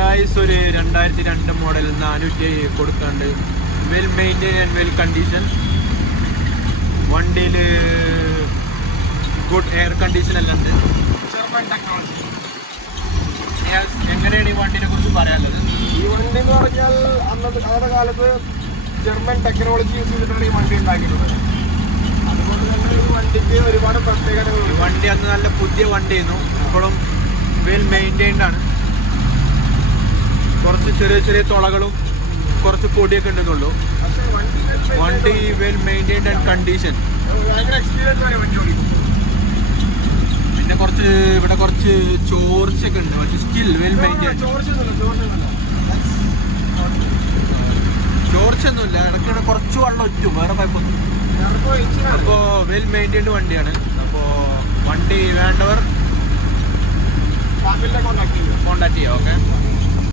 Guys ഒരു 2002 model 400 കൊടുക്കാണ്ട് well maintain and well condition. വണ്ടിയിൽ ഗുഡ് എയർ കണ്ടീഷൻ എല്ലാം ഉണ്ട്. എങ്ങനെയാണ് ഈ വണ്ടിനെ കുറിച്ച് പറയാനുള്ളത്? ഈ വണ്ടി എന്ന് പറഞ്ഞാൽ അന്നത്തെ കാലത്ത് ജർമ്മൻ ടെക്നോളജി യൂസ് ചെയ്തിട്ടാണ് ഈ വണ്ടി ഉണ്ടാക്കിയിട്ടുള്ളത്. അതുകൊണ്ട് തന്നെ ഈ വണ്ടിക്ക് ഒരുപാട് പ്രത്യേകതകളുണ്ട്. ഈ വണ്ടി അന്ന് നല്ല പുതിയ വണ്ടിയായിരുന്നു. ഇപ്പോഴും വെൽ മെയിൻറ്റെയിൻഡ് ആണ്. കുറച്ച് ചെറിയ ചെറിയ തുളകളും കുറച്ച് പൊടിയൊക്കെ ഉണ്ടെന്നുള്ളൂ. വണ്ടി വെൽ മെയിൻറ്റെയിൻഡ് ആൻഡ് കണ്ടീഷൻ. പിന്നെ ഇവിടെ കുറച്ച് ചോർച്ചയൊക്കെ ഉണ്ട്. പക്ഷെ സ്റ്റിൽ വെൽ മെയിൻറ്റെയിൻഡ്. ചോർച്ചയൊന്നുമില്ല. ഇടയ്ക്കിടെ കുറച്ച് വെള്ളം ഒറ്റും, വേറെ കുഴപ്പമൊന്നും. അപ്പോൾ വെൽ മെയിൻറ്റെയിൻഡ് വണ്ടിയാണ്. അപ്പോൾ വണ്ടി വേണ്ടവർ കോണ്ടാക്ട് ചെയ്യാം. ഓക്കെ.